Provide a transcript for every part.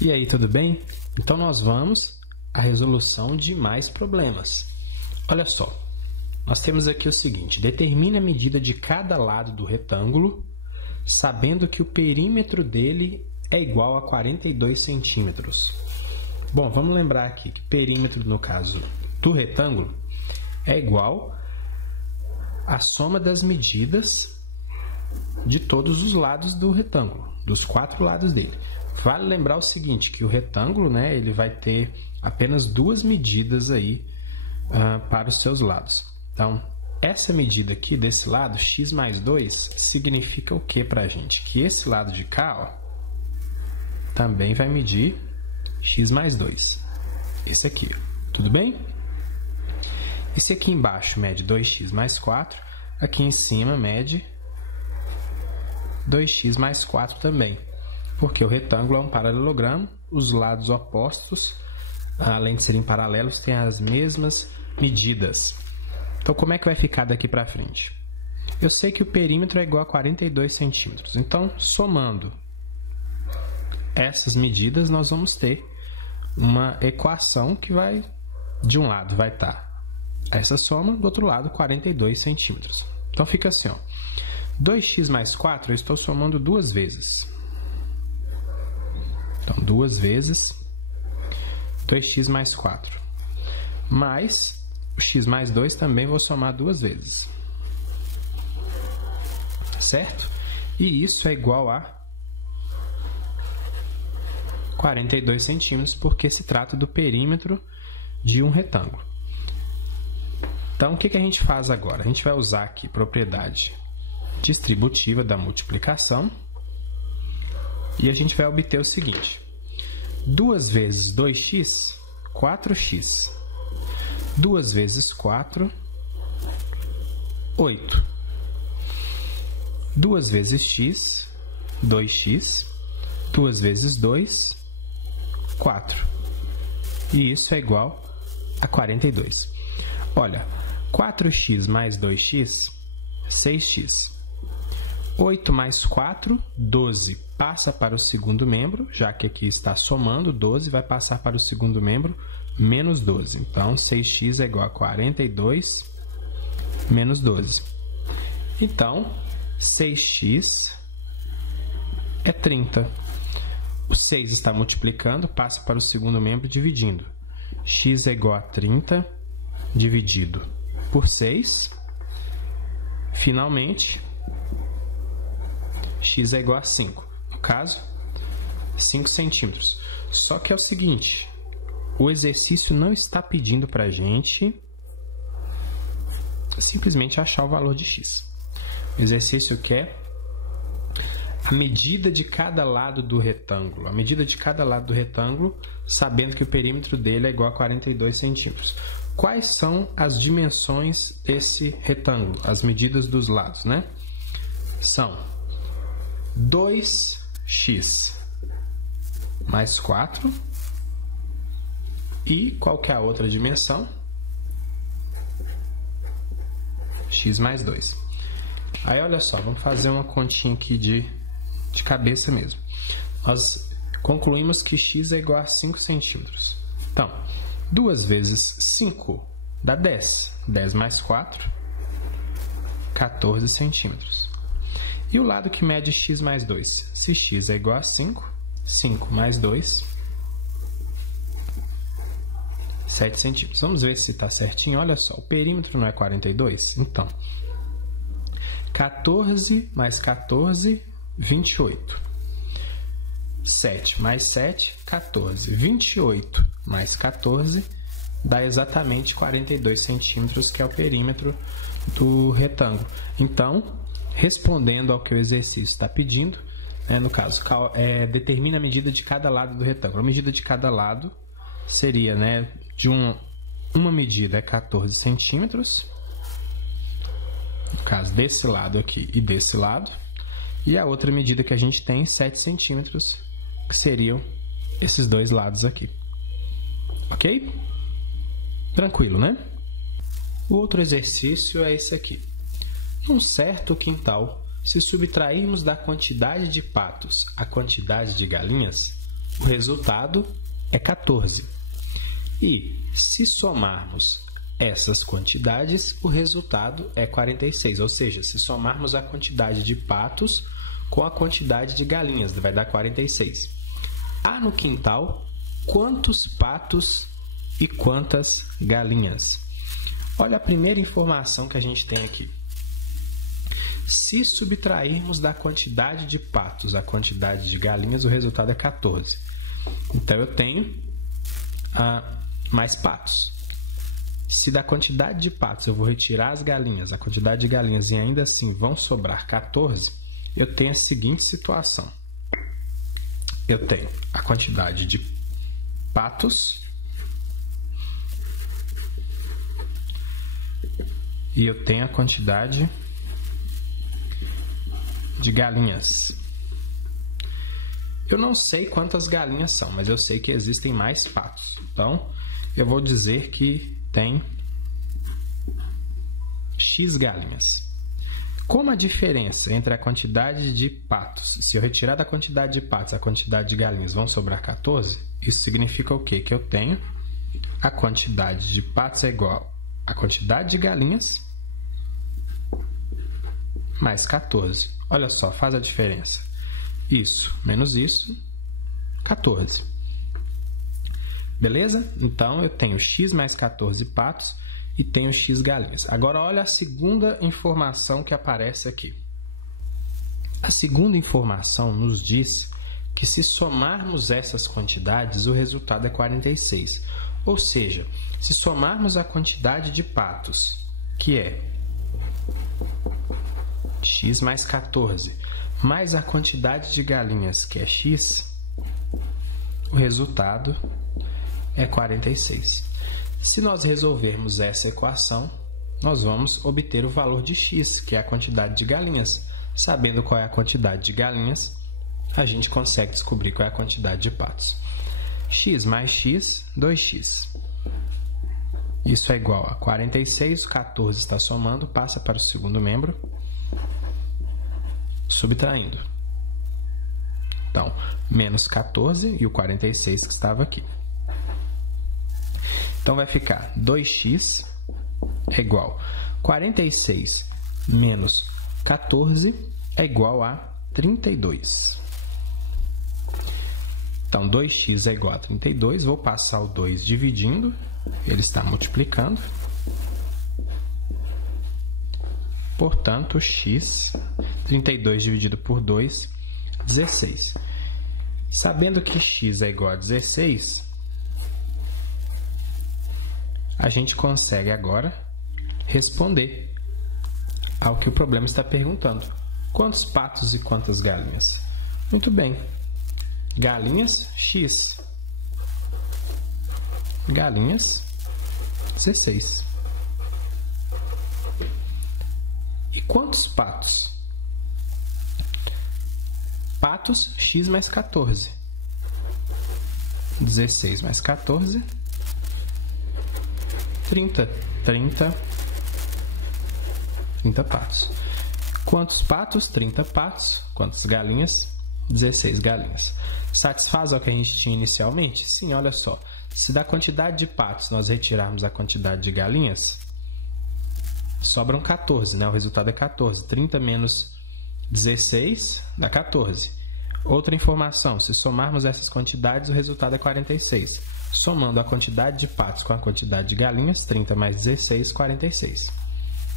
E aí, tudo bem? Então nós vamos à resolução de mais problemas. Olha só, nós temos aqui o seguinte: determine a medida de cada lado do retângulo, sabendo que o perímetro dele é igual a 42 centímetros. Bom, vamos lembrar aqui que perímetro, no caso do retângulo, é igual à soma das medidas de todos os lados do retângulo, dos 4 lados dele. Vale lembrar o seguinte, que o retângulo, né, ele vai ter apenas 2 medidas aí para os seus lados. Então, essa medida aqui desse lado, x mais 2, significa o que para a gente? Que esse lado de cá, ó, também vai medir x mais 2. Esse aqui, ó. Tudo bem? Esse aqui embaixo mede 2x mais 4. Aqui em cima mede 2x mais 4 também. Porque o retângulo é um paralelogramo, os lados opostos, além de serem paralelos, têm as mesmas medidas. Então, como é que vai ficar daqui para frente? Eu sei que o perímetro é igual a 42 centímetros. Então, somando essas medidas, nós vamos ter uma equação que vai, de um lado vai estar essa soma, do outro lado 42 centímetros. Então, fica assim, ó, 2x mais 4 eu estou somando 2 vezes. Então, 2 vezes 2x mais 4. Mais o x mais 2 também vou somar 2 vezes. Certo? E isso é igual a 42 centímetros, porque se trata do perímetro de um retângulo. Então, o que a gente faz agora? A gente vai usar aqui propriedade distributiva da multiplicação. E a gente vai obter o seguinte: 2 vezes 2x, 4x. 2 vezes 4, 8. 2 vezes x, 2x. 2 vezes 2, 4. E isso é igual a 42. Olha, 4x mais 2x, 6x. 8 mais 4, 12, passa para o segundo membro, já que aqui está somando, 12 vai passar para o segundo membro, menos 12. Então, 6x é igual a 42 menos 12. Então, 6x é 30. O 6 está multiplicando, passa para o segundo membro dividindo. X é igual a 30 dividido por 6. Finalmente, x é igual a 5. No caso, 5 centímetros. Só que é o seguinte, o exercício não está pedindo para a gente simplesmente achar o valor de x. O exercício quer a medida de cada lado do retângulo. A medida de cada lado do retângulo, sabendo que o perímetro dele é igual a 42 centímetros. Quais são as dimensões desse retângulo? As medidas dos lados, né? São 2x mais 4. E qual que é a outra dimensão? X mais 2. Aí, olha só, vamos fazer uma continha aqui de cabeça mesmo. Nós concluímos que x é igual a 5 centímetros. Então, 2 vezes 5 dá 10. 10 mais 4, 14 centímetros. E o lado que mede x mais 2? Se x é igual a 5, 5 mais 2, 7 centímetros. Vamos ver se está certinho. Olha só, o perímetro não é 42? Então, 14 mais 14, 28. 7 mais 7, 14. 28 mais 14 dá exatamente 42 centímetros, que é o perímetro do retângulo. Então, respondendo ao que o exercício está pedindo, no caso, determina a medida de cada lado do retângulo. A medida de cada lado seria, de uma medida é 14 centímetros, no caso desse lado aqui e desse lado, e a outra medida que a gente tem, 7 centímetros, que seriam esses dois lados aqui. Ok? Tranquilo, né? O outro exercício é esse aqui. Num certo quintal, se subtrairmos da quantidade de patos a quantidade de galinhas, o resultado é 14. E se somarmos essas quantidades, o resultado é 46. Ou seja, se somarmos a quantidade de patos com a quantidade de galinhas, vai dar 46. Há no quintal quantos patos e quantas galinhas? Olha a primeira informação que a gente tem aqui. Se subtrairmos da quantidade de patos a quantidade de galinhas, o resultado é 14. Então, eu tenho mais patos. Se da quantidade de patos eu vou retirar as galinhas, a quantidade de galinhas, e ainda assim vão sobrar 14, eu tenho a seguinte situação. Eu tenho a quantidade de patos e eu tenho a quantidade de galinhas. Eu não sei quantas galinhas são, mas eu sei que existem mais patos. Então, eu vou dizer que tem X galinhas. Como a diferença entre a quantidade de patos, se eu retirar da quantidade de patos a quantidade de galinhas vão sobrar 14, isso significa o quê? Que eu tenho a quantidade de patos é igual à quantidade de galinhas mais 14. Olha só, faz a diferença. Isso menos isso, 14. Beleza? Então, eu tenho X mais 14 patos e tenho X galinhas. Agora, olha a segunda informação que aparece aqui. A segunda informação nos diz que se somarmos essas quantidades, o resultado é 46. Ou seja, se somarmos a quantidade de patos, que é X mais 14, mais a quantidade de galinhas, que é X, o resultado é 46. Se nós resolvermos essa equação, nós vamos obter o valor de X, que é a quantidade de galinhas. Sabendo qual é a quantidade de galinhas, a gente consegue descobrir qual é a quantidade de patos. X mais X, 2X. Isso é igual a 46, o 14 está somando, passa para o segundo membro, subtraindo. Então, menos 14 e o 46 que estava aqui. Então, vai ficar 2x é igual a 46 menos 14 é igual a 32. Então, 2x é igual a 32. Vou passar o 2 dividindo. Ele está multiplicando. Portanto, x, 32 dividido por 2, 16. Sabendo que x é igual a 16, a gente consegue agora responder ao que o problema está perguntando. Quantos patos e quantas galinhas? Muito bem. Galinhas, x. Galinhas, 16. E quantos patos? Patos, x mais 14. 16 mais 14, 30 patos. Quantos patos? 30 patos. Quantas galinhas? 16 galinhas. Satisfaz o que a gente tinha inicialmente? Sim, olha só. Se da quantidade de patos nós retirarmos a quantidade de galinhas, sobram 14, né? O resultado é 14. 30 menos 16 dá 14. Outra informação, se somarmos essas quantidades, o resultado é 46. Somando a quantidade de patos com a quantidade de galinhas, 30 mais 16, 46.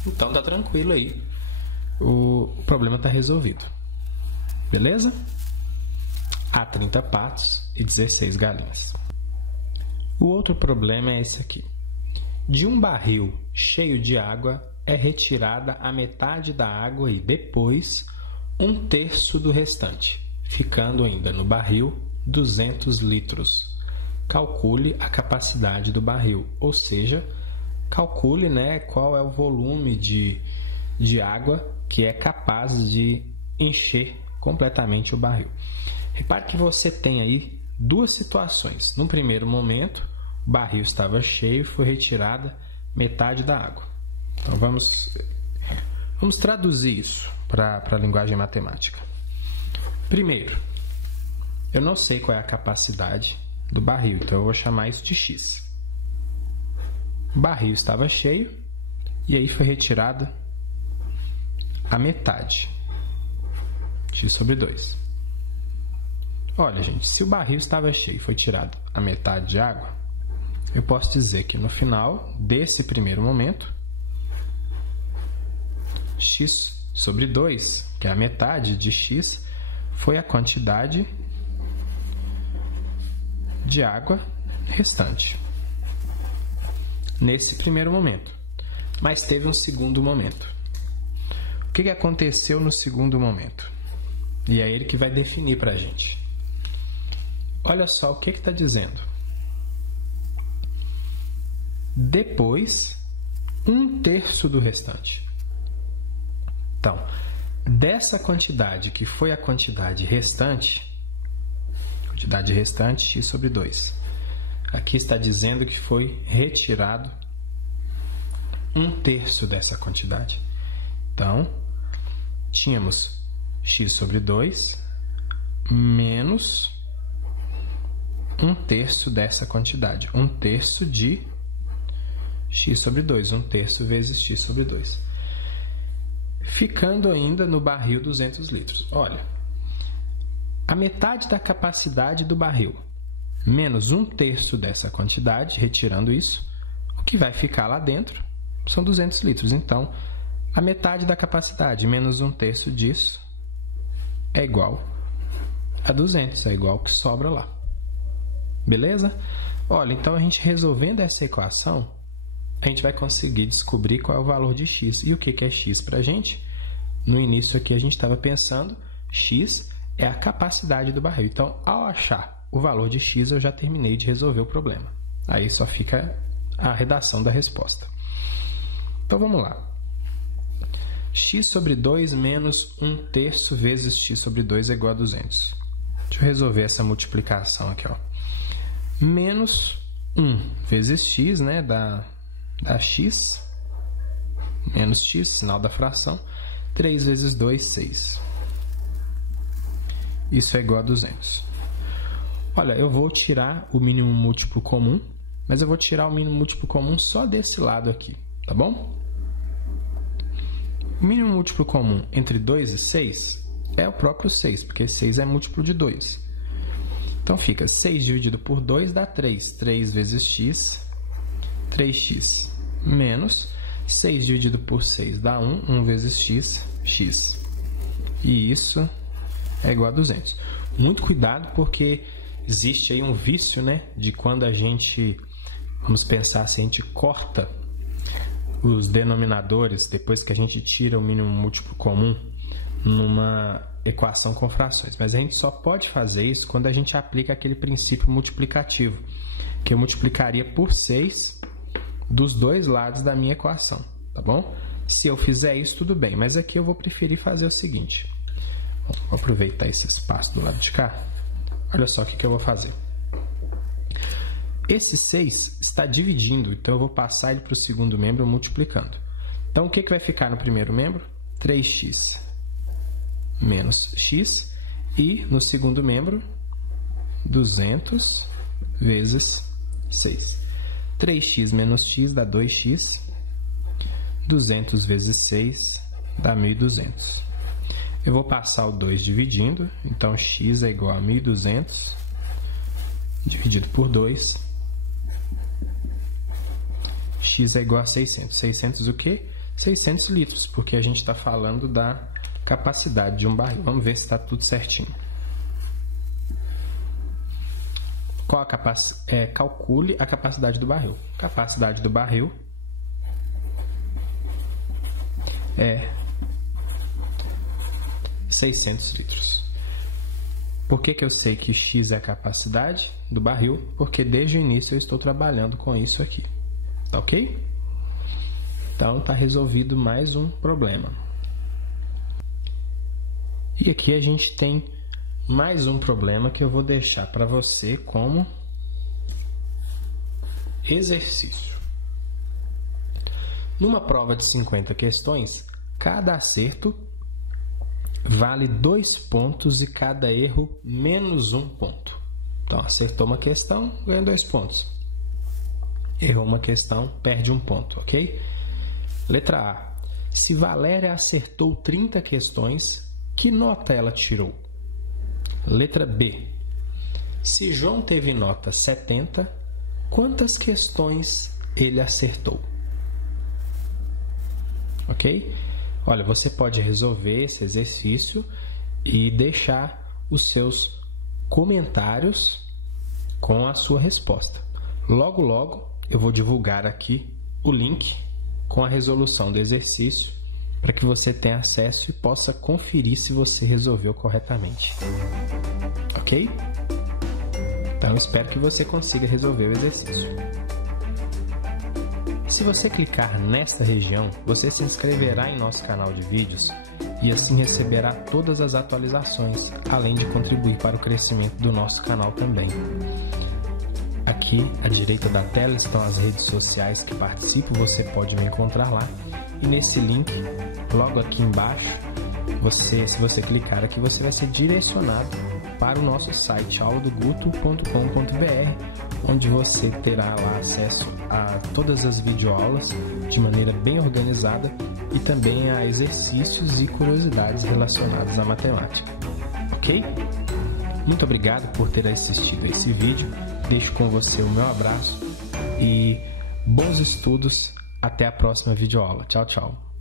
Então, tá tranquilo aí. O problema está resolvido. Beleza? Há 30 patos e 16 galinhas. O outro problema é esse aqui. De um barril cheio de água é retirada a metade da água e depois 1/3 do restante, ficando ainda no barril 200 litros. Calcule a capacidade do barril, ou seja, calcule, né, qual é o volume de água que é capaz de encher completamente o barril. Repare que você tem aí duas situações. No primeiro momento, o barril estava cheio e foi retirada metade da água. Então, vamos traduzir isso para a linguagem matemática. Primeiro, eu não sei qual é a capacidade do barril, então eu vou chamar isso de X. O barril estava cheio e aí foi retirada a metade, X sobre 2. Olha, gente, se o barril estava cheio e foi tirado a metade de água, eu posso dizer que no final desse primeiro momento, X sobre 2, que é a metade de X, foi a quantidade de água restante nesse primeiro momento. Mas teve um segundo momento. O que aconteceu no segundo momento? E é ele que vai definir para a gente. Olha só o que está dizendo. Depois, 1/3 do restante. Então, dessa quantidade que foi a quantidade restante, X sobre 2. Aqui está dizendo que foi retirado 1/3 dessa quantidade. Então, tínhamos X sobre 2 menos 1/3 dessa quantidade. 1/3 de X sobre 2. 1/3 vezes X sobre 2. Ficando ainda no barril 200 litros. Olha, a metade da capacidade do barril menos 1/3 dessa quantidade, retirando isso, o que vai ficar lá dentro são 200 litros. Então, a metade da capacidade menos 1/3 disso é igual a 200, é igual ao que sobra lá. Beleza? Olha, então a gente resolvendo essa equação, a gente vai conseguir descobrir qual é o valor de x. E o que é x para a gente? No início aqui a gente estava pensando, x é a capacidade do barril. Então, ao achar o valor de x, eu já terminei de resolver o problema. Aí só fica a redação da resposta. Então, vamos lá. X sobre 2 menos 1/3 vezes x sobre 2 é igual a 200. Deixa eu resolver essa multiplicação aqui, ó. Menos 1 vezes x, né, dá x, menos x, sinal da fração, 3 vezes 2, 6. Isso é igual a 200. Olha, eu vou tirar o mínimo múltiplo comum, mas eu vou tirar o mínimo múltiplo comum só desse lado aqui, tá bom? O mínimo múltiplo comum entre 2 e 6 é o próprio 6, porque 6 é múltiplo de 2. Então, fica 6 dividido por 2 dá 3. 3 vezes x, 3x. Menos 6 dividido por 6 dá 1. 1 vezes x, x. E isso é igual a 200. Muito cuidado, porque existe aí um vício, né, de quando a gente, vamos pensar, se a gente corta os denominadores, depois que a gente tira o mínimo múltiplo comum numa equação com frações. Mas a gente só pode fazer isso quando a gente aplica aquele princípio multiplicativo, que eu multiplicaria por 6 dos dois lados da minha equação, tá bom? Se eu fizer isso, tudo bem, mas aqui eu vou preferir fazer o seguinte. Vou aproveitar esse espaço do lado de cá. Olha só o que eu vou fazer. Esse 6 está dividindo, então eu vou passar ele para o segundo membro multiplicando. Então, o que vai ficar no primeiro membro? 3x menos x. E no segundo membro, 200 vezes 6. 3x menos x dá 2x. 200 vezes 6 dá 1.200. Eu vou passar o 2 dividindo, então x é igual a 1.200 dividido por 2. X é igual a 600. 600 o quê? 600 litros, porque a gente está falando da capacidade de um barril. Vamos ver se está tudo certinho. Calcule a capacidade do barril. Capacidade do barril é 600 litros. Por que eu sei que x é a capacidade do barril? Porque desde o início eu estou trabalhando com isso aqui. Tá ok? Então, está resolvido mais um problema. E aqui a gente tem mais um problema que eu vou deixar para você como exercício. Numa prova de 50 questões, cada acerto vale 2 pontos e cada erro menos 1 ponto. Então, acertou uma questão, ganha 2 pontos. Errou uma questão, perde 1 ponto, ok? Letra A. Se Valéria acertou 30 questões, que nota ela tirou? Letra B. Se João teve nota 70, quantas questões ele acertou? Ok? Olha, você pode resolver esse exercício e deixar os seus comentários com a sua resposta. Logo, logo, eu vou divulgar aqui o link com a resolução do exercício para que você tenha acesso e possa conferir se você resolveu corretamente. Ok? Então, espero que você consiga resolver o exercício. Se você clicar nesta região, você se inscreverá em nosso canal de vídeos e assim receberá todas as atualizações, além de contribuir para o crescimento do nosso canal também. Aqui à direita da tela estão as redes sociais que participo, você pode me encontrar lá. E nesse link, logo aqui embaixo, se você clicar aqui, você vai ser direcionado para o nosso site auladoguto.com.br, onde você terá lá acesso a todas as videoaulas de maneira bem organizada e também a exercícios e curiosidades relacionadas à matemática. Ok? Muito obrigado por ter assistido a esse vídeo. Deixo com você o meu abraço e bons estudos. Até a próxima videoaula. Tchau, tchau.